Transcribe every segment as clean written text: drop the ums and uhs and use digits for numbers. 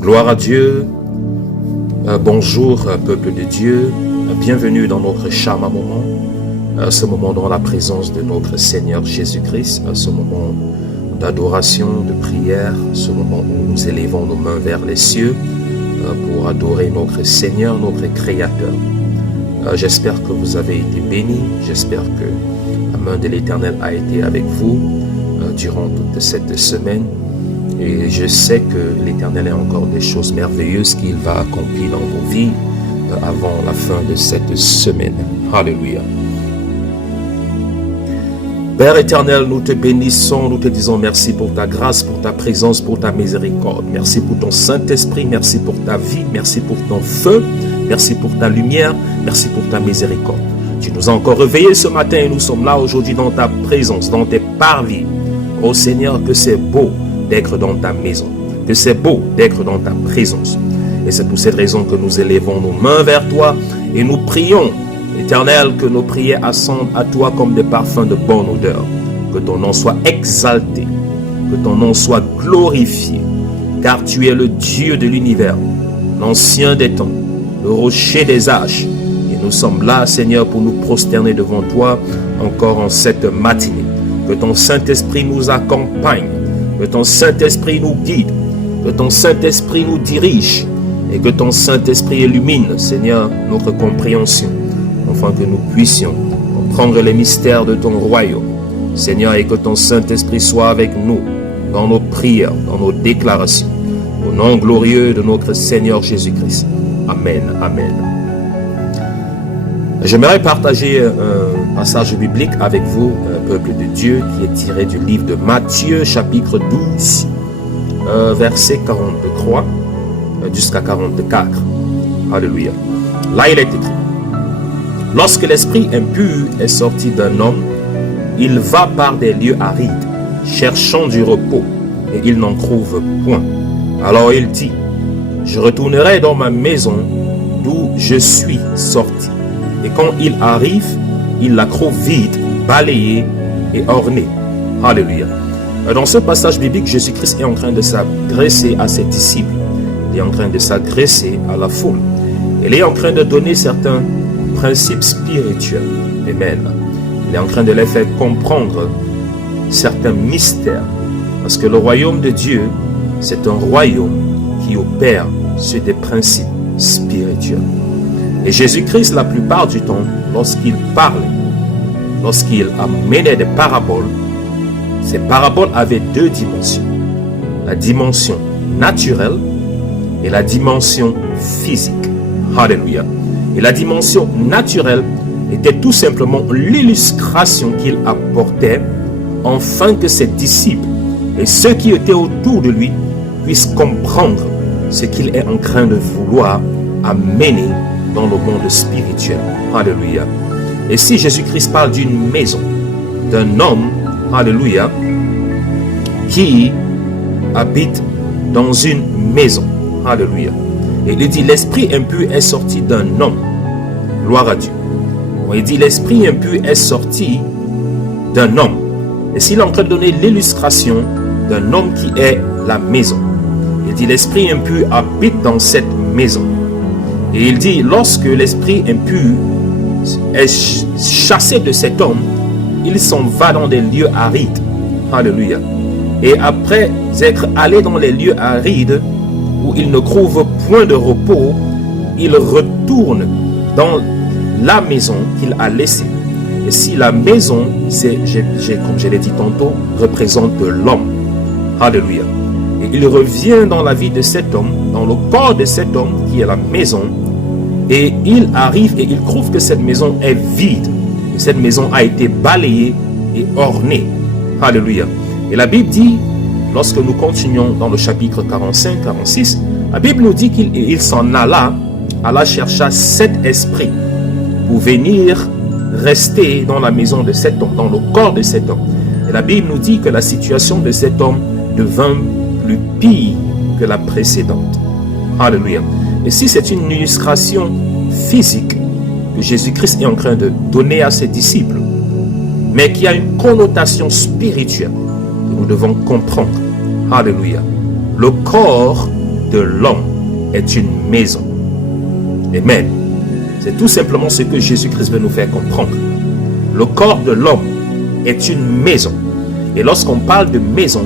Gloire à Dieu. Bonjour, peuple de Dieu. Bienvenue dans notre charme moment. Ce moment dans la présence de notre Seigneur Jésus-Christ. Ce moment d'adoration, de prière. Ce moment où nous élevons nos mains vers les cieux pour adorer notre Seigneur, notre Créateur. J'espère que vous avez été bénis. J'espère que la main de l'Éternel a été avec vous durant toute cette semaine. Et je sais que l'Éternel a encore des choses merveilleuses qu'il va accomplir dans vos vies avant la fin de cette semaine. Alléluia. Père éternel, nous te bénissons, nous te disons merci pour ta grâce, pour ta présence, pour ta miséricorde. Merci pour ton Saint-Esprit, merci pour ta vie, merci pour ton feu, merci pour ta lumière, merci pour ta miséricorde. Tu nous as encore réveillés ce matin et nous sommes là aujourd'hui dans ta présence, dans tes parvis. Oh Seigneur, que c'est beau d'être dans ta maison, que c'est beau d'être dans ta présence. Et c'est pour cette raison que nous élevons nos mains vers toi et nous prions, Éternel, que nos prières ascendent à toi comme des parfums de bonne odeur. Que ton nom soit exalté, que ton nom soit glorifié, car tu es le Dieu de l'univers, l'ancien des temps, le rocher des âges. Et nous sommes là, Seigneur, pour nous prosterner devant toi encore en cette matinée. Que ton Saint-Esprit nous accompagne, que ton Saint-Esprit nous guide, que ton Saint-Esprit nous dirige et que ton Saint-Esprit illumine, Seigneur, notre compréhension, afin que nous puissions comprendre les mystères de ton royaume. Seigneur, et que ton Saint-Esprit soit avec nous dans nos prières, dans nos déclarations, au nom glorieux de notre Seigneur Jésus-Christ. Amen, amen. J'aimerais partager un passage biblique avec vous, peuple de Dieu, qui est tiré du livre de Matthieu, chapitre 12, verset 43 jusqu'à 44. Alléluia. Là, il est écrit: lorsque l'esprit impur est sorti d'un homme, il va par des lieux arides, cherchant du repos, et il n'en trouve point. Alors il dit: je retournerai dans ma maison d'où je suis sorti. Et quand il arrive, il la trouve vide, balayée et ornée. Alléluia. Dans ce passage biblique, Jésus-Christ est en train de s'adresser à ses disciples. Il est en train de s'adresser à la foule. Il est en train de donner certains principes spirituels. Amen. Il est en train de les faire comprendre certains mystères. Parce que le royaume de Dieu, c'est un royaume qui opère sur des principes spirituels. Et Jésus-Christ, la plupart du temps, lorsqu'il parlait, lorsqu'il amenait des paraboles, ces paraboles avaient deux dimensions. La dimension naturelle et la dimension physique. Alléluia. Et la dimension naturelle était tout simplement l'illustration qu'il apportait afin que ses disciples et ceux qui étaient autour de lui puissent comprendre ce qu'il est en train de vouloir amener dans le monde spirituel. Alléluia. Et si Jésus-Christ parle d'une maison, d'un homme, alléluia, qui habite dans une maison, alléluia. Et il dit: l'esprit impur est sorti d'un homme. Gloire à Dieu. Il dit: l'esprit impur est sorti d'un homme. Et s'il est en train de donner l'illustration d'un homme qui est la maison, il dit: l'esprit impur habite dans cette maison. Et il dit: lorsque l'esprit impur est chassé de cet homme, il s'en va dans des lieux arides. Alléluia. Et après être allé dans les lieux arides, où il ne trouve point de repos, il retourne dans la maison qu'il a laissée. Et si la maison, comme je l'ai dit tantôt, représente l'homme. Alléluia. Et il revient dans la vie de cet homme, dans le corps de cet homme qui est la maison. Et il arrive et il trouve que cette maison est vide. Et cette maison a été balayée et ornée. Alléluia. Et la Bible dit, lorsque nous continuons dans le chapitre 45, 46, la Bible nous dit qu'il s'en alla chercher cet esprit pour venir rester dans la maison de cet homme, dans le corps de cet homme. Et la Bible nous dit que la situation de cet homme devint plus pire que la précédente. Alléluia. Et si c'est une illustration physique que Jésus-Christ est en train de donner à ses disciples, mais qui a une connotation spirituelle que nous devons comprendre. Alléluia. Le corps de l'homme est une maison. Amen. C'est tout simplement ce que Jésus-Christ veut nous faire comprendre. Le corps de l'homme est une maison. Et lorsqu'on parle de maison,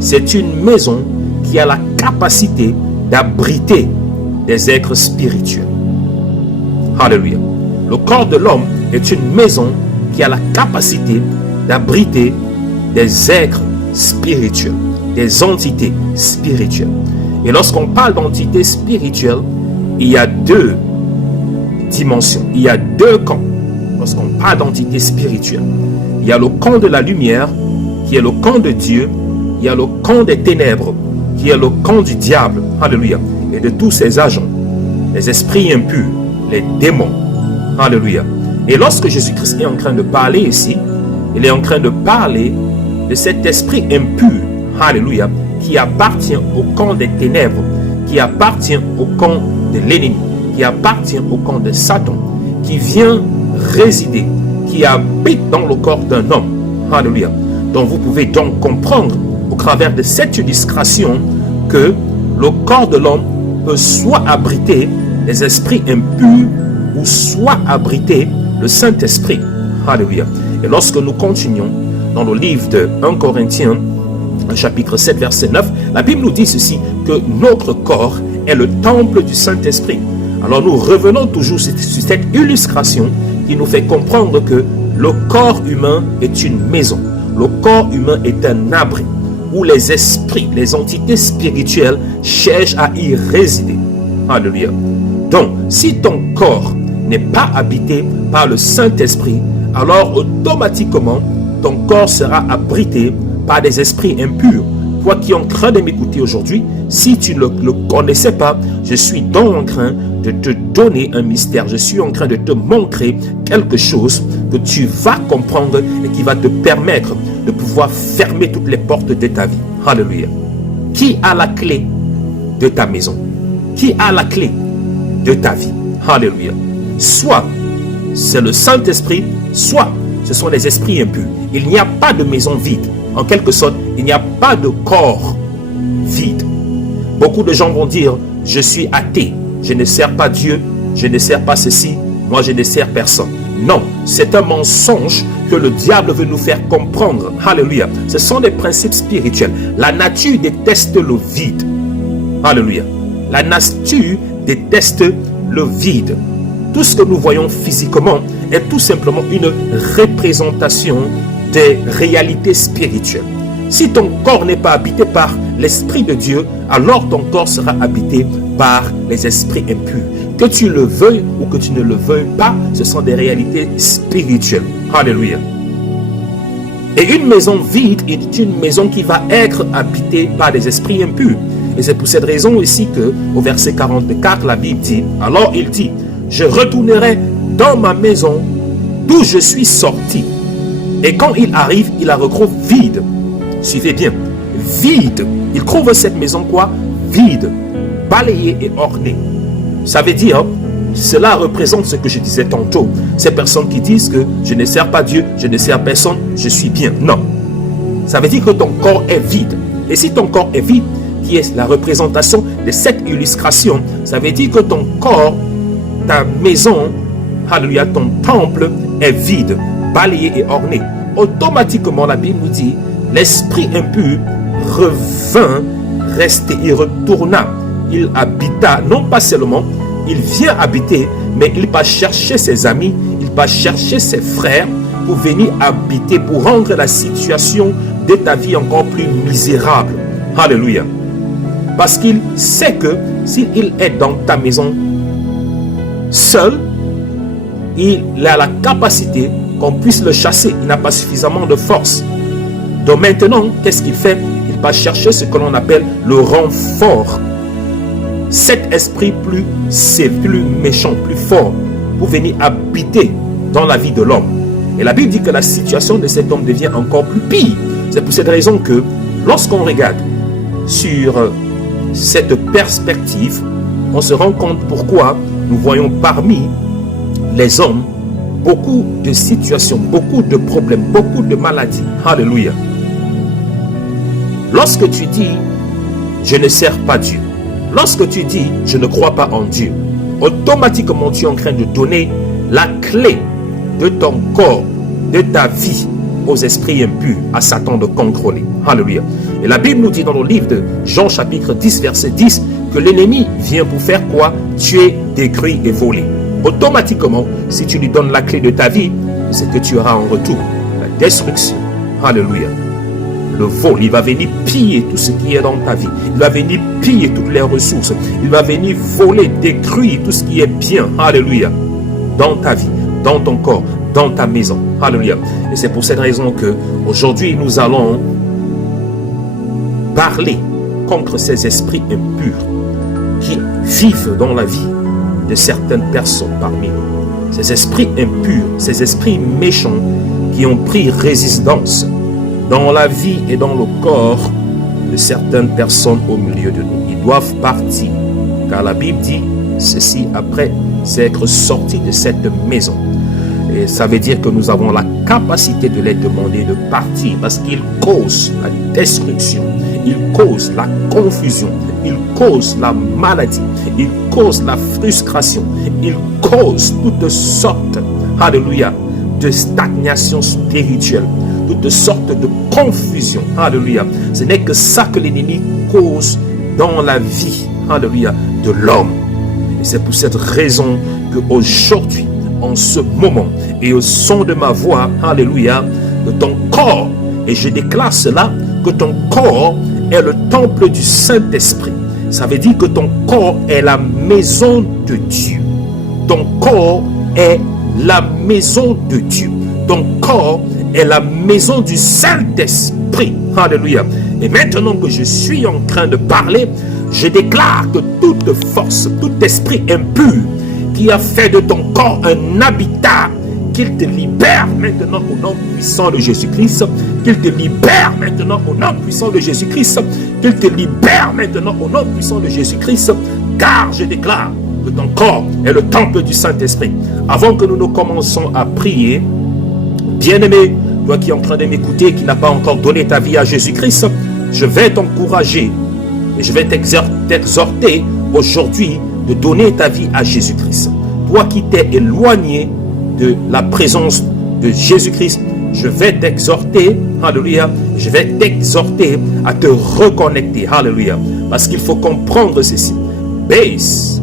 c'est une maison qui a la capacité d'abriter des êtres spirituels. Alléluia. Le corps de l'homme est une maison qui a la capacité d'abriter des êtres spirituels, des entités spirituelles. Et lorsqu'on parle d'entités spirituelles, il y a deux dimensions, il y a deux camps. Lorsqu'on parle d'entités spirituelles, il y a le camp de la lumière, qui est le camp de Dieu. Il y a le camp des ténèbres, qui est le camp du diable. Alléluia. Et de tous ses agents, les esprits impurs, les démons. Alléluia. Et lorsque Jésus-Christ est en train de parler ici, il est en train de parler de cet esprit impur. Alléluia. Qui appartient au camp des ténèbres, qui appartient au camp de l'ennemi, qui appartient au camp de Satan, qui vient résider, qui habite dans le corps d'un homme. Alléluia. Donc vous pouvez donc comprendre au travers de cette illustration que le corps de l'homme peut soit abriter les esprits impurs ou soit abriter le Saint-Esprit. Alléluia. Et lorsque nous continuons dans le livre de 1 Corinthiens, chapitre 7, verset 9, la Bible nous dit ceci, que notre corps est le temple du Saint-Esprit. Alors nous revenons toujours sur cette illustration qui nous fait comprendre que le corps humain est une maison. Le corps humain est un abri où les esprits, les entités spirituelles cherchent à y résider. Alléluia. Donc, si ton corps n'est pas habité par le Saint-Esprit, alors automatiquement, ton corps sera abrité par des esprits impurs. Toi qui es en train de m'écouter aujourd'hui, si tu ne le connaissais pas, je suis donc en train de te donner un mystère. Je suis en train de te montrer quelque chose que tu vas comprendre et qui va te permettre de pouvoir fermer toutes les portes de ta vie. Alléluia. Qui a la clé de ta maison? Qui a la clé de ta vie? Alléluia. Soit c'est le Saint-Esprit, soit ce sont les esprits impurs. Il n'y a pas de maison vide. En quelque sorte, il n'y a pas de corps vide. Beaucoup de gens vont dire, je suis athée, je ne sers pas Dieu, je ne sers pas ceci, moi je ne sers personne. Non, c'est un mensonge que le diable veut nous faire comprendre. Alléluia. Ce sont des principes spirituels. La nature déteste le vide. Alléluia. La nature déteste le vide. Tout ce que nous voyons physiquement est tout simplement une représentation des réalités spirituelles. Si ton corps n'est pas habité par l'Esprit de Dieu, alors ton corps sera habité par les esprits impurs. Que tu le veuilles ou que tu ne le veuilles pas, ce sont des réalités spirituelles. Alléluia. Et une maison vide est une maison qui va être habitée par des esprits impurs. Et c'est pour cette raison ici que, au verset 44, la Bible dit, alors il dit, je retournerai dans ma maison d'où je suis sorti. Et quand il arrive, il la retrouve vide. Suivez bien, vide. Il trouve cette maison quoi? Vide, balayée et ornée. Ça veut dire, cela représente ce que je disais tantôt. Ces personnes qui disent que je ne sers pas Dieu, je ne sers personne, je suis bien. Non. Ça veut dire que ton corps est vide. Et si ton corps est vide, qui est la représentation de cette illustration, ça veut dire que ton corps, ta maison, alléluia, ton temple est vide, balayé et orné. Automatiquement, la Bible nous dit, l'esprit impur revint rester, il retourna, il habita, non pas seulement, il vient habiter, mais il va chercher ses amis, il va chercher ses frères pour venir habiter, pour rendre la situation de ta vie encore plus misérable. Alléluia. Parce qu'il sait que s'il est dans ta maison seul, il a la capacité qu'on puisse le chasser. Il n'a pas suffisamment de force. Donc maintenant, qu'est-ce qu'il fait? Il va chercher ce que l'on appelle le renfort. Cet esprit plus méchant, plus fort, pour venir habiter dans la vie de l'homme. Et la Bible dit que la situation de cet homme devient encore plus pire. C'est pour cette raison que lorsqu'on regarde sur cette perspective, on se rend compte pourquoi nous voyons parmi les hommes beaucoup de situations, beaucoup de problèmes, beaucoup de maladies. Alléluia. Lorsque tu dis, je ne sers pas Dieu, Lorsque tu dis « je ne crois pas en Dieu », automatiquement tu es en train de donner la clé de ton corps, de ta vie aux esprits impurs, à Satan de contrôler. Alléluia. Et la Bible nous dit dans le livre de Jean chapitre 10 verset 10 que l'ennemi vient pour faire quoi? Tuer, détruire et voler. Automatiquement, si tu lui donnes la clé de ta vie, c'est que tu auras en retour la destruction. Alléluia. Le vol, il va venir piller tout ce qui est dans ta vie. Il va venir piller toutes les ressources. Il va venir voler, détruire tout ce qui est bien. Alléluia. Dans ta vie, dans ton corps, dans ta maison. Alléluia. Et c'est pour cette raison que aujourd'hui nous allons parler contre ces esprits impurs qui vivent dans la vie de certaines personnes parmi nous. Ces esprits impurs, ces esprits méchants qui ont pris résistance dans la vie et dans le corps de certaines personnes au milieu de nous. Ils doivent partir, car la Bible dit ceci après être sortis de cette maison. Et ça veut dire que nous avons la capacité de les demander de partir parce qu'ils causent la destruction, ils causent la confusion, ils causent la maladie, ils causent la frustration, ils causent toutes sortes, alléluia, de stagnation spirituelle, toutes sortes de confusion, alléluia. Ce n'est que ça que l'ennemi cause dans la vie, alléluia, de l'homme. Et c'est pour cette raison qu'aujourd'hui, en ce moment et au son de ma voix, alléluia, que ton corps, et je déclare cela, que ton corps est le temple du Saint-Esprit. Ça veut dire que ton corps est la maison de Dieu. Ton corps est la maison de Dieu. Ton corps est la maison du Saint-Esprit. Alléluia. Et maintenant que je suis en train de parler, je déclare que toute force, tout esprit impur qui a fait de ton corps un habitat, qu'il te libère maintenant au nom puissant de Jésus-Christ, qu'il te libère maintenant au nom puissant de Jésus-Christ, qu'il te libère maintenant au nom puissant de Jésus-Christ, car je déclare que ton corps est le temple du Saint-Esprit. Avant que nous ne commençons à prier, bien-aimé, toi qui es en train de m'écouter, qui n'a pas encore donné ta vie à Jésus-Christ, je vais t'encourager et je vais t'exhorter aujourd'hui de donner ta vie à Jésus-Christ. Toi qui t'es éloigné de la présence de Jésus-Christ, je vais t'exhorter, alléluia, je vais t'exhorter à te reconnecter, alléluia, parce qu'il faut comprendre ceci. Baisse,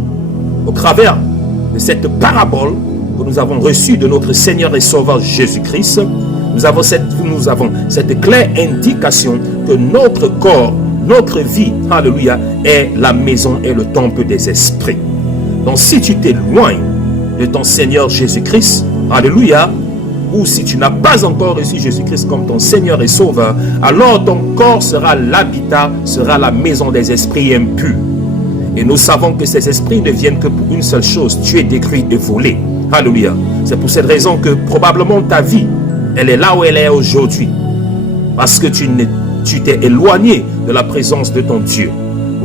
au travers de cette parabole que nous avons reçue de notre Seigneur et Sauveur Jésus-Christ, nous avons cette claire indication que notre corps, notre vie, alléluia, est la maison et le temple des esprits. Donc si tu t'éloignes de ton Seigneur Jésus-Christ, alléluia, ou si tu n'as pas encore reçu Jésus-Christ comme ton Seigneur et Sauveur, alors ton corps sera l'habitat, sera la maison des esprits impurs. Et nous savons que ces esprits ne viennent que pour une seule chose, tuer, détruire et voler. Alléluia. C'est pour cette raison que probablement ta vie, elle est là où elle est aujourd'hui. Parce que tu t'es éloigné de la présence de ton Dieu.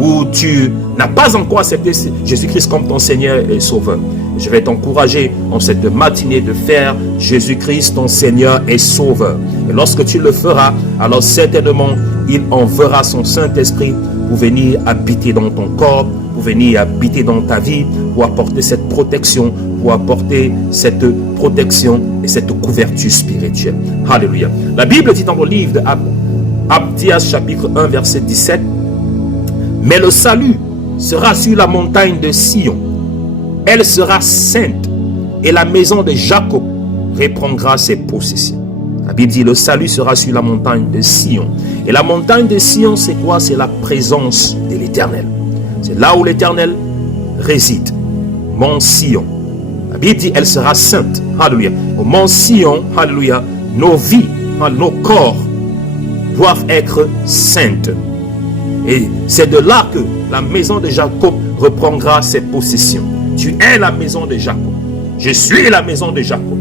Ou tu n'as pas encore accepté Jésus-Christ comme ton Seigneur et Sauveur. Je vais t'encourager en cette matinée de faire Jésus-Christ ton Seigneur et Sauveur. Et lorsque tu le feras, alors certainement, il enverra son Saint-Esprit pour venir habiter dans ton corps, pour venir habiter dans ta vie, pour apporter cette protection, et cette couverture spirituelle. Alléluia. La Bible dit dans le livre d'Abdias chapitre 1 verset 17, mais le salut sera sur la montagne de Sion. Elle sera sainte et la maison de Jacob reprendra ses possessions. La Bible dit le salut sera sur la montagne de Sion. Et la montagne de Sion, c'est quoi? C'est la présence de l'Éternel. C'est là où l'Éternel réside. Mont Sion. La Bible dit elle sera sainte. Alléluia. Au Mont Sion, alléluia, nos vies, nos corps doivent être saintes. Et c'est de là que la maison de Jacob reprendra ses possessions. Tu es la maison de Jacob. Je suis la maison de Jacob.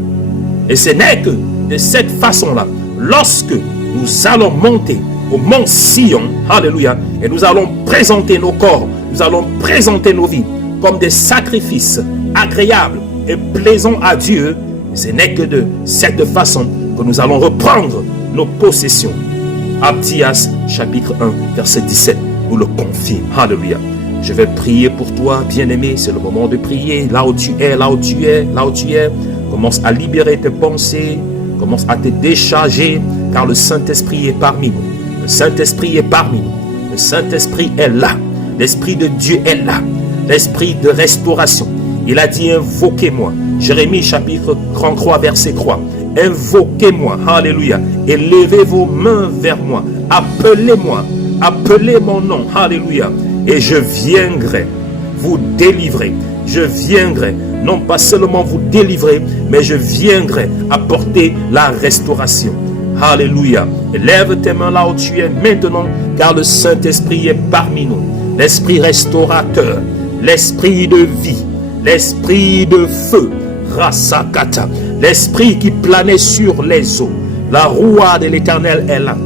Et ce n'est que de cette façon-là, lorsque nous allons monter au mont Sion, alléluia, et nous allons présenter nos corps, nous allons présenter nos vies comme des sacrifices agréables et plaisants à Dieu, ce n'est que de cette façon que nous allons reprendre nos possessions. Abdias chapitre 1 verset 17 nous le confirme. Alléluia. Je vais prier pour toi, bien-aimé. C'est le moment de prier. Là où tu es, là où tu es, là où tu es. Commence à libérer tes pensées. Commence à te décharger, car le Saint-Esprit est parmi nous. Le Saint-Esprit est parmi nous. Le Saint-Esprit est là. L'Esprit de Dieu est là. L'Esprit de restauration. Il a dit, invoquez-moi. Jérémie chapitre 33, verset 3. Invoquez-moi. Alléluia. Et levez vos mains vers moi. Appelez-moi. Appelez mon nom. Alléluia. Et je viendrai vous délivrer. Je viendrai non pas seulement vous délivrer, mais je viendrai apporter la restauration. Alléluia. Lève tes mains là où tu es maintenant, car le Saint-Esprit est parmi nous. L'Esprit restaurateur, l'Esprit de vie, l'Esprit de feu, Rasakata, l'Esprit qui planait sur les eaux. La roua de l'Éternel est là.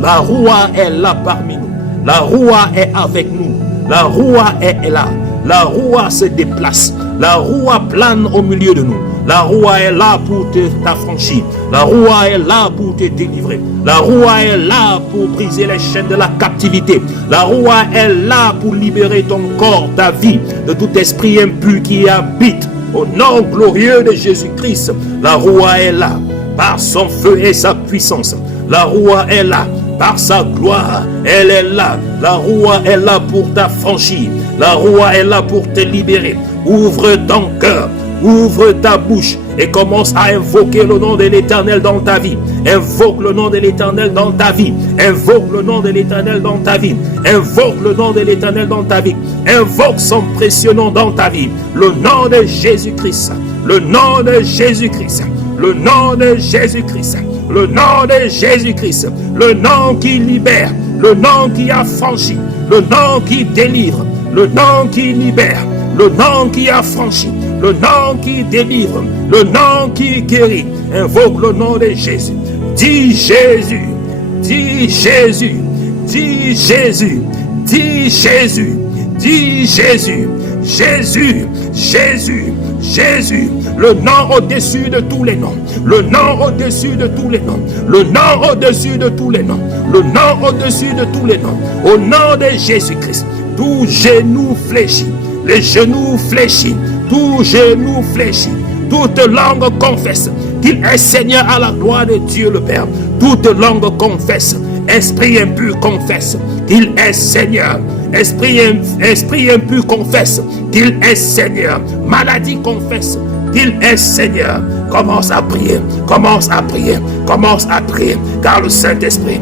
La roua est là parmi nous. La roua est avec nous. La roua est là. La roua se déplace. La roua plane au milieu de nous. La roua est là pour t'affranchir. La roua est là pour te délivrer. La roua est là pour briser les chaînes de la captivité. La roua est là pour libérer ton corps, ta vie, de tout esprit impur qui y habite. Au nom glorieux de Jésus-Christ, la roua est là par son feu et sa puissance. La roua est là par sa gloire. Elle est là. La roua est là pour t'affranchir. La roua est là pour te libérer. Ouvre ton cœur. Ouvre ta bouche et commence à invoquer le nom de l'Éternel dans ta vie. Invoque le nom de l'Éternel dans ta vie. Invoque le nom de l'Éternel dans ta vie. Invoque le nom de l'Éternel dans ta vie. Invoque son précieux nom dans ta vie. Le nom de Jésus-Christ. Le nom de Jésus-Christ. Le nom de Jésus-Christ. Le nom de Jésus-Christ. Le nom qui libère. Le nom qui affranchit. Le nom qui délivre. Le nom qui libère. Le nom qui affranchit. Le nom qui délivre, le nom qui guérit. Invoque le nom de Jésus. Dis Jésus, dis Jésus, dis Jésus, dis Jésus, dis Jésus, Jésus, Jésus, Jésus. Le nom au-dessus de tous les noms. Le nom au-dessus de tous les noms. Le nom au-dessus de tous les noms. Le nom au-dessus de tous les noms. Au nom de Jésus-Christ, tout genou fléchit. Les genoux fléchis. Tout genou fléchit, toute langue confesse qu'il est Seigneur à la gloire de Dieu le Père. Toute langue confesse, esprit impur confesse qu'il est Seigneur. Esprit impur confesse qu'il est Seigneur. Maladie confesse qu'il est Seigneur. Commence à prier, commence à prier, commence à prier, car le Saint-Esprit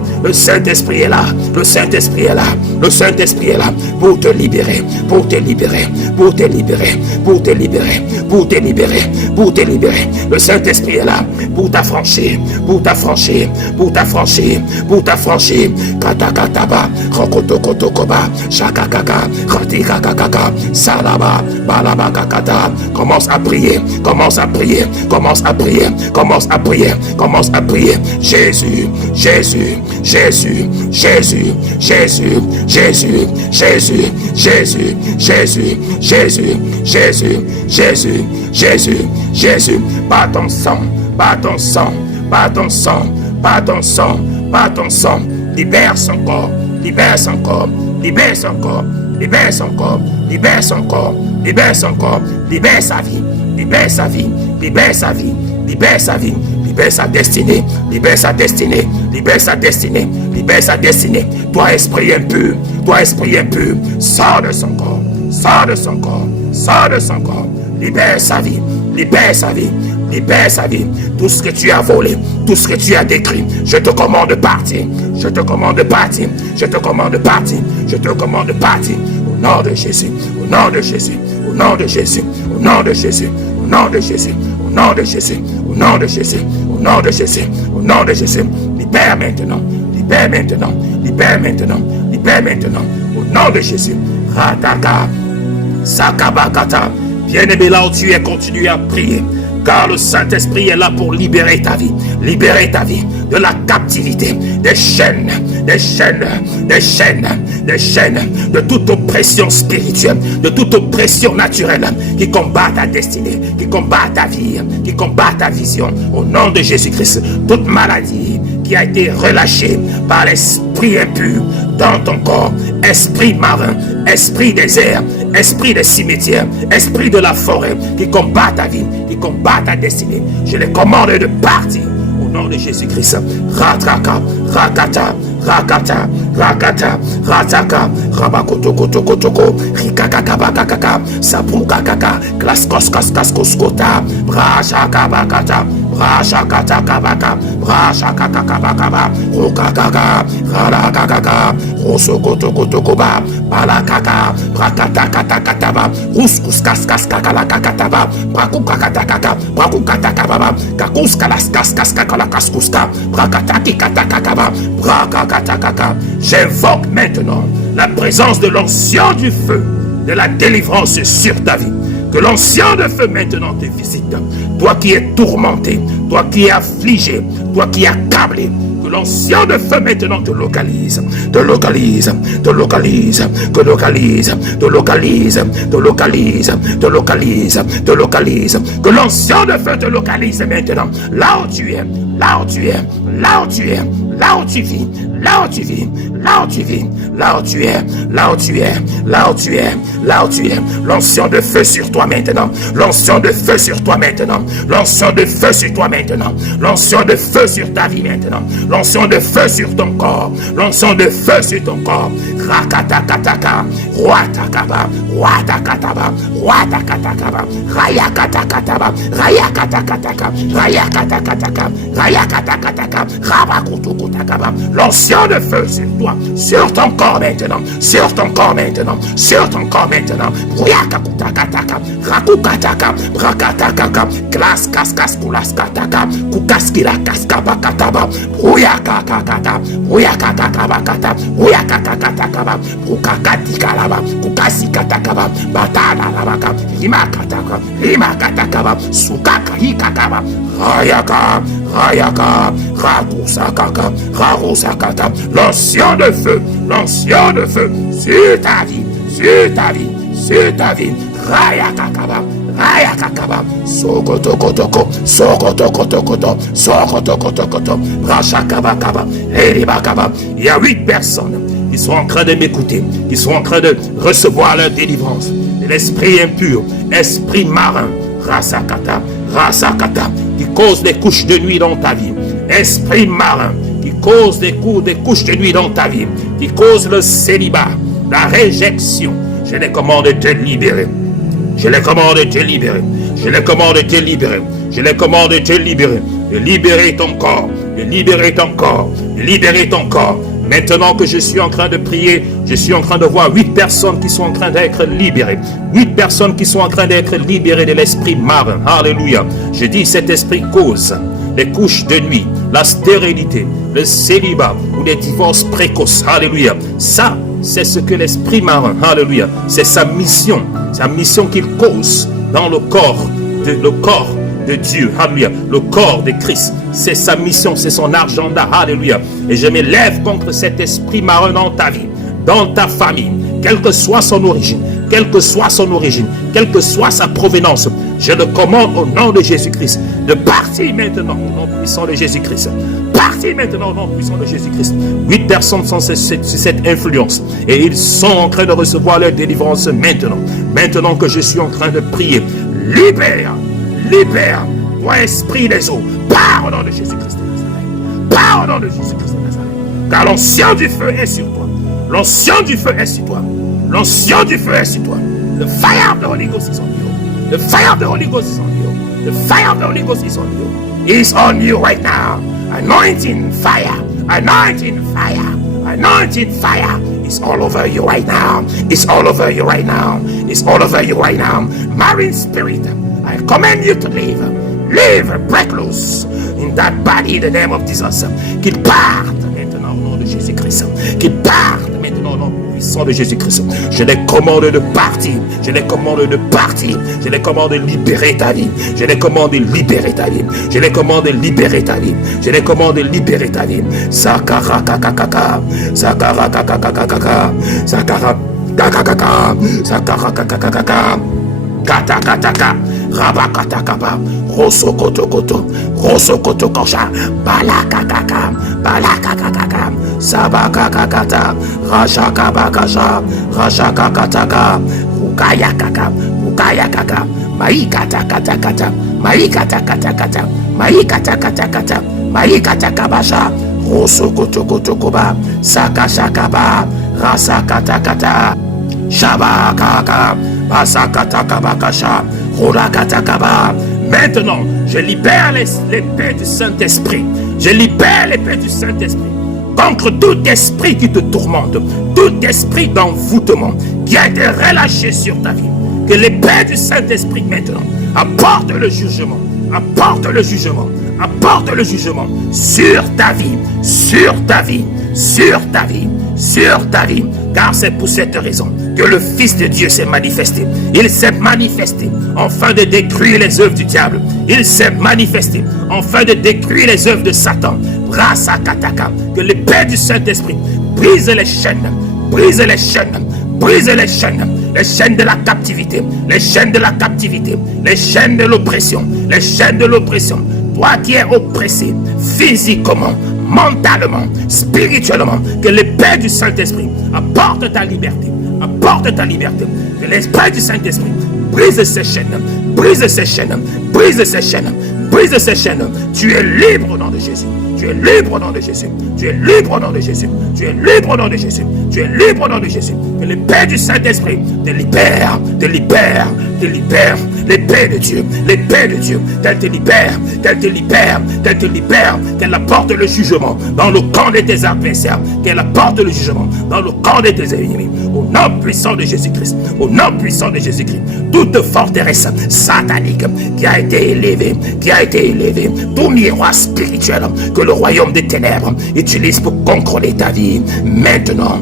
est là, le Saint-Esprit est là, le Saint-Esprit est là pour te libérer, pour te libérer, pour te libérer, pour te libérer, pour te libérer, pour te libérer. Le Saint-Esprit est là pour t'affranchir, pour t'affranchir, pour t'affranchir, pour t'affranchir. Katakataba, rokotokotokoba, shakakaka, ratikakakaka, salaba, balabakakata. Commence à prier, commence à prier, commence à prier, commence à prier, commence à prier. Jésus, Jésus, Jésus, Jésus, Jésus, Jésus, Jésus, Jésus, Jésus, Jésus, Jésus, Jésus, Jésus, Jésus. Pas ton sang, pas ton sang, pas ton sang, pas ton sang, pas ton sang. Libère son corps, libère son corps, libère son corps, libère son corps, libère son corps, libère son corps, libère sa vie, libère sa vie, libère sa vie, libère sa vie, libère sa destinée, libère sa destinée, libère sa destinée, libère sa destinée. Toi esprit impur, sors de son corps, sors de son corps, sors de son corps, libère sa vie, libère sa vie, libère sa vie. Tout ce que tu as volé, tout ce que tu as décrit, je te commande de partir, je te commande de partir, je te commande de partir, je te commande de partir. Au nom de Jésus, au nom de Jésus, au nom de Jésus, au nom de Jésus, au nom de Jésus, au nom de Jésus, au nom de Jésus, au nom de Jésus, au nom de Jésus. Libère maintenant, libère maintenant, libère maintenant, libère maintenant. Au nom de Jésus. Rataka, Sakabakata. Bien-aimé, là où tu es, continue à prier. Car le Saint-Esprit est là pour libérer ta vie de la captivité, des chaînes, de toute oppression spirituelle, de toute oppression naturelle qui combat ta destinée, qui combat ta vie, qui combat ta vision. Au nom de Jésus-Christ, toute maladie qui qui a été relâché par l'esprit impur dans ton corps, esprit marin, esprit des airs, esprit des cimetières, esprit de la forêt qui combat ta vie, qui combat ta destinée, je les commande de partir au nom de Jésus-Christ. Ratraka, rakata, rakata, rakata, rataka, rabakotokotokotoko, rikakakabakakaka, sabrukakaka, klaskoskaskaskoskota, brashakabakata, brashakatakabaka, brashakakakabakaba, rokakaka, ralakakaka, rosokotokotokoba, balakaka, brakatakatakataba, ruskuskaskaskakalakakataba, brakukakatakaka, brakukatakababa, kakuskalaskaskaskakalakaskuska, brakatakikatakakaba, brakakatakaka. J'invoque maintenant la présence de l'ancien du feu, de la délivrance sur ta vie. Que l'ancien de feu maintenant te visite. Toi qui es tourmenté, toi qui es affligé, toi qui es accablé. Que l'ancien de feu maintenant te localise, te localise, te localise, te localise, te localise, te localise, te localise, te localise. Que l'ancien de feu te localise maintenant. Là où tu es, là où tu es, là où tu es, là où tu vis, là où tu vis, là où tu vis, là où tu es, là où tu es, là où tu es, là où tu es. L'ancien de feu sur toi maintenant. L'ancien de feu sur toi maintenant. L'ancien de feu sur toi maintenant. L'ancien de feu sur ta vie maintenant. L'ancien de feu sur ton corps. L'ancien de feu sur ton corps. Rakatakataka. Ruatakaba. Ruatakataba. Ruatakatakaba. Rayakatakataba. Rayakatakataka. Rayakatakataka. Rayakatakataka. Rabakutukutakaba. L'ancien de feu sur toi. Sur ton corps maintenant. Sur ton corps maintenant. Sur ton corps maintenant. Ruyakakutakataka. Rakukataka. Rakatakaka. Klas kaskas kulaskataka. Kukaskila kaskabakataba. Ruyakakakata. Ruyakakakabakata. Ruyakakakatakaba. Rukakatikalaba. Kukasikatakaba. Batalalabaka. Rimakataka. Rimakatakaba. Sukaka hikakaba. Rayaka. Rayaka. Rakusakaka. Rarusakata. L'ancien de feu. L'ancien de feu. Sur ta vie. Sur ta vie. Sur ta vie. Rayakakaba. Rayakakaba. Sokotokotoko. Sokotokotokoto. Sokotokotokoto. Rachakabakaba. Eribakaba. Il y a 8 personnes qui sont en train de m'écouter, qui sont en train de recevoir leur délivrance. L'esprit impur, esprit marin, rasakata, rasakata, qui cause des couches de nuit dans ta vie. Esprit marin, qui cause des couches de nuit dans ta vie, qui cause le célibat, la réjection. Je les commande de te libérer. Je les commande de te libérer. Je les commande de te libérer. Je les commande de te libérer. De libérer ton corps. De libérer ton corps. De libérer ton corps. Maintenant que je suis en train de prier, je suis en train de voir 8 personnes qui sont en train d'être libérées. 8 personnes qui sont en train d'être libérées de l'esprit marin. Alléluia. Je dis, cet esprit cause les couches de nuit, la stérilité, le célibat ou les divorces précoces. Alléluia. Ça, c'est ce que l'esprit marin, alléluia, c'est sa mission qu'il cause dans le corps de Dieu, alléluia, le corps de Christ. C'est sa mission, c'est son agenda, alléluia. Et je m'élève contre cet esprit marin dans ta vie, dans ta famille, quelle que soit son origine, quelle que soit son origine, quelle que soit sa provenance. Je le commande au nom de Jésus-Christ de partir maintenant au nom puissant de Jésus-Christ. Partir maintenant au nom puissant de Jésus-Christ. 8 personnes sont sur cette influence et ils sont en train de recevoir leur délivrance maintenant. Maintenant que je suis en train de prier, libère, libère, toi esprit des eaux, pars au nom de Jésus-Christ de Nazareth. Pars au nom de Jésus-Christ de Nazareth. Car l'ancien du feu est sur toi. L'ancien du feu est sur toi. L'ancien du feu est sur toi. The fire of the Holy Ghost is on you. The fire of the Holy Ghost is on you. The fire of the Holy Ghost is on you. It's on you right now. Anointing fire. Anointing fire. Anointing fire. It's all over you right now. It's all over you right now. It's all over you right now. Marine spirit, I command you to leave. Leave, break loose in that body in the name of Jesus. Qu'il parte maintenant au nom de Jésus-Christ. Qu'il parte maintenant au nom puissant de Jésus-Christ. Je les commande de partir. Je les commande de partir. Je les commande de libérer ta vie. Je les commande de libérer ta vie. Je les commande de libérer ta vie. Je les commande de libérer ta vie. Sakara kakakaka. Sakara kakakaka. Sakara kakakaka. Sakara kakakaka. Katakataka. Rabakatakaba, Rosokotokoto, Rosokotokosha, Balakakaka, Balakakaka, Sabakakakata, Rashakabakasha, Rashakakataka, Ukayakaka, Ukayakaka, Maikatakatakata, Maikatakatakata, Maikatakatakata, Maikatakabasha, Rosokotokotokoba, Sakashakaba, Rasakatakata, Shabakaka, Basakatakabakasha, Rolakatakaba. Maintenant, je libère l'épée du Saint-Esprit. Je libère l'épée du Saint-Esprit contre tout esprit qui te tourmente, tout esprit d'envoûtement qui a été relâché sur ta vie. Que l'épée du Saint-Esprit maintenant apporte le jugement, apporte le jugement, apporte le jugement sur ta vie, sur ta vie, sur ta vie, sur ta vie. Car c'est pour cette raison que le Fils de Dieu s'est manifesté. Il s'est manifesté afin de détruire les œuvres du diable. Il s'est manifesté afin de détruire les œuvres de Satan. Brasakataka, que l'épée du Saint-Esprit brise les chaînes, brise les chaînes, brise les chaînes de la captivité, les chaînes de la captivité, les chaînes de l'oppression, les chaînes de l'oppression. Toi qui es oppressé physiquement, mentalement, spirituellement, que l'épée du Saint-Esprit apporte ta liberté, apporte ta liberté. Que l'esprit du Saint-Esprit brise ces chaînes, brise ces chaînes, brise ces chaînes, brise ces chaînes. Tu es libre au nom de Jésus. Tu es libre au nom de Jésus. Tu es libre au nom de Jésus. Tu es libre au nom de Jésus. Tu es libre au nom de Jésus. Que l'épée du Saint-Esprit te libère, te libère, te libère. L'épée de Dieu, l'épée de Dieu, qu'elle te libère, qu'elle te libère, qu'elle te libère, qu'elle apporte le jugement dans le camp de tes adversaires, qu'elle apporte le jugement dans le camp de tes ennemis. Au nom puissant de Jésus-Christ, au nom puissant de Jésus-Christ, toute forteresse satanique qui a été élevée, tout miroir spirituel que le royaume des ténèbres utilise pour contrôler ta vie, maintenant,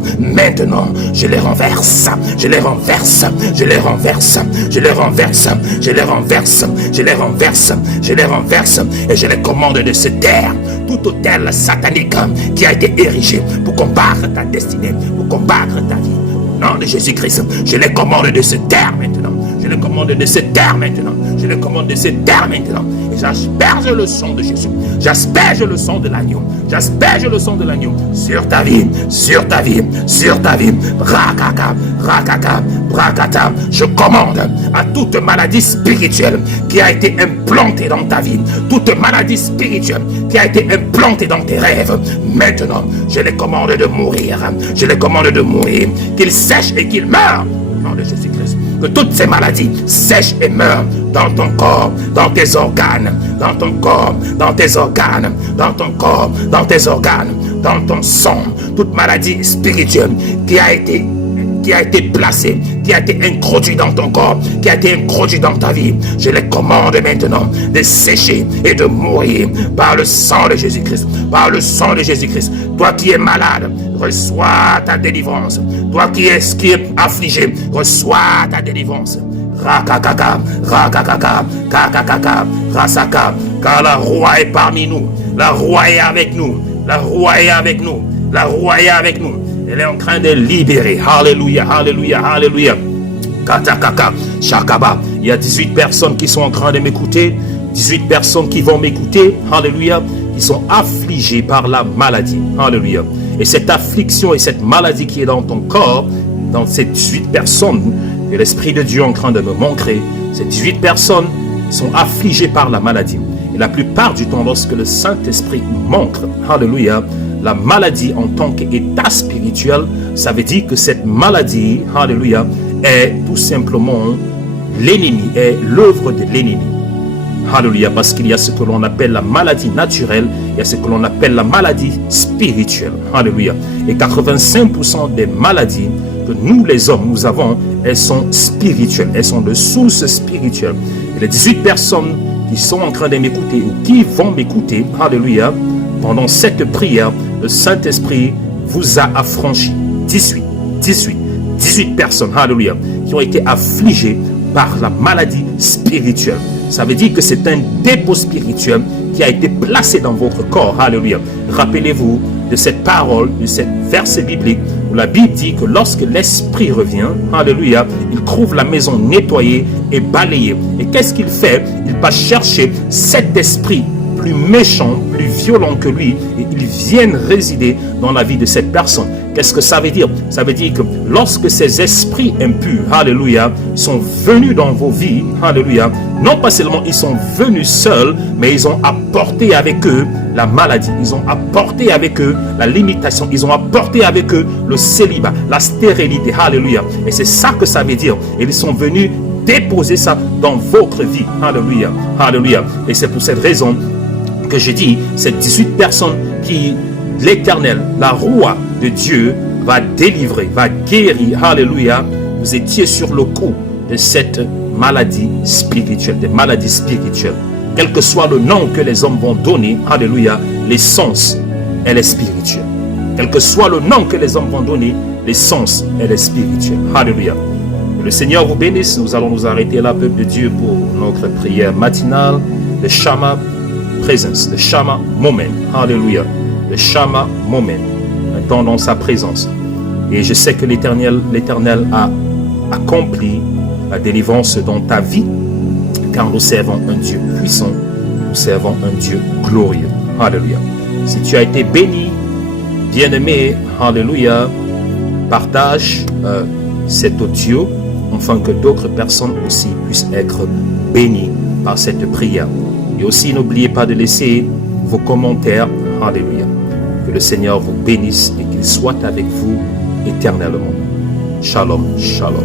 je les renverse, je les renverse, je les renverse, je les renverse, je les renverse, je les renverse, je les renverse et je les commande de se taire. Tout hôtel satanique qui a été érigé pour combattre ta destinée, pour combattre ta vie. Au nom de Jésus-Christ, je les commande de se taire maintenant. Je les commande de se taire maintenant. Je les commande de se taire maintenant. Et j'asperge le sang de Jésus. J'asperge le sang de l'agneau. J'asperge le sang de l'agneau sur ta vie, sur ta vie, sur ta vie. Rakaka, rakaka, rakata. Je commande à toute maladie spirituelle qui a été implantée dans ta vie, toute maladie spirituelle qui a été implantée dans tes rêves. Maintenant, je les commande de mourir. Je les commande de mourir. Qu'ils sèchent et qu'ils meurent. Au nom de Jésus-Christ. Que toutes ces maladies sèchent et meurent dans ton corps, dans tes organes, dans ton corps, dans tes organes, dans ton corps, dans tes organes, dans ton sang. Toute maladie spirituelle qui a été placé, qui a été introduit dans ton corps, qui a été introduit dans ta vie, je les commande maintenant de sécher et de mourir par le sang de Jésus-Christ, par le sang de Jésus-Christ. Toi qui es malade, reçois ta délivrance. Toi qui es affligé, reçois ta délivrance. Rakakaka, rakakaka, kakakaka, rasaka, car la roi est parmi nous, la roi est avec nous, la roi est avec nous, la roi est avec nous. Elle est en train de libérer. Alléluia, alléluia, alléluia. Katakaka, shakaba. Il y a 18 personnes qui sont en train de m'écouter. 18 personnes qui vont m'écouter. Alléluia. Qui sont affligées par la maladie. Alléluia. Et cette affliction et cette maladie qui est dans ton corps, dans ces 18 personnes que l'Esprit de Dieu est en train de me montrer, ces 18 personnes sont affligées par la maladie. Et la plupart du temps, lorsque le Saint-Esprit montre, alléluia, la maladie en tant qu'état spirituel, ça veut dire que cette maladie, alléluia, est tout simplement l'ennemi, est l'œuvre de l'ennemi. Alléluia, parce qu'il y a ce que l'on appelle la maladie naturelle, il y a ce que l'on appelle la maladie spirituelle. Alléluia. Et 85% des maladies que nous les hommes, nous avons, elles sont spirituelles, elles sont de source spirituelle. Et les 18 personnes qui sont en train de m'écouter ou qui vont m'écouter, alléluia, pendant cette prière, le Saint-Esprit vous a affranchi. 18 personnes, alléluia, qui ont été affligées par la maladie spirituelle. Ça veut dire que c'est un dépôt spirituel qui a été placé dans votre corps, alléluia. Rappelez-vous de cette parole, de cette verset biblique, où la Bible dit que lorsque l'Esprit revient, alléluia, il trouve la maison nettoyée est balayé. Et qu'est-ce qu'il fait? Il va chercher cet esprit plus méchant, plus violent que lui, et ils viennent résider dans la vie de cette personne. Qu'est-ce que ça veut dire? Ça veut dire que lorsque ces esprits impurs, alléluia, sont venus dans vos vies, alléluia, non pas seulement ils sont venus seuls, mais ils ont apporté avec eux la maladie, ils ont apporté avec eux la limitation, ils ont apporté avec eux le célibat, la stérilité, alléluia. Et c'est ça que ça veut dire. Et ils sont venus déposer ça dans votre vie, alléluia, alléluia. Et c'est pour cette raison que j'ai dit, ces 18 personnes qui, l'Éternel, la Roua de Dieu, va délivrer, va guérir, alléluia. Vous étiez sur le coup de cette maladie spirituelle, des maladies spirituelles. Quel que soit le nom que les hommes vont donner, alléluia, l'essence, elle est spirituelle. Quel que soit le nom que les hommes vont donner, l'essence, elle est spirituelle. Alléluia. Que le Seigneur vous bénisse. Nous allons nous arrêter là, peuple de Dieu, pour notre prière matinale, le Shama présence, le Shama moment, alléluia, le Shama moment, un temps dans sa présence. Et je sais que l'Éternel a accompli la délivrance dans ta vie, car nous servons un Dieu puissant, nous servons un Dieu glorieux, alléluia. Si tu as été béni, bien-aimé, alléluia, partage cet audio, afin que d'autres personnes aussi puissent être bénies par cette prière. Et aussi, n'oubliez pas de laisser vos commentaires. Alléluia. Que le Seigneur vous bénisse et qu'il soit avec vous éternellement. Shalom, shalom.